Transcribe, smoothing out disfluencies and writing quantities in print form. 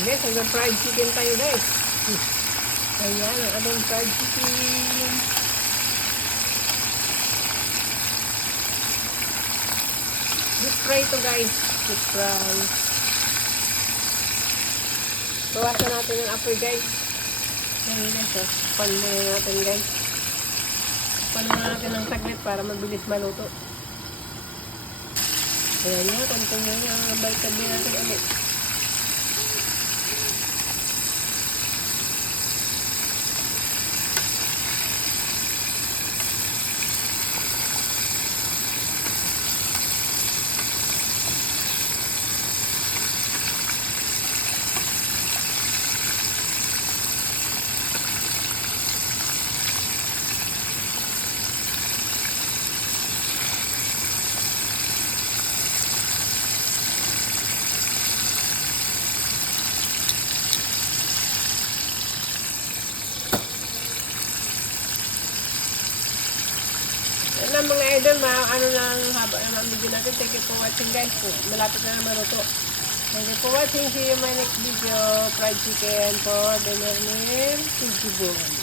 Guys, hanggang fried chicken tayo guys. Ayan, ang aming fried chicken. Deep fry to guys. Deep fry. Bawasan natin yung apoy guys. Ayan guys, oh. Pan muna natin guys. Pan muna natin ng saglit para mabilis maluto. Ayan nga, konting nga balikan din natin ulit. Yan lang mga idol, ano lang haba naman video natin. Thank you for watching guys. Malapit na naman maluto. Thank you for watching. See you in my next video. Fried chicken for dinner meal. Thank you.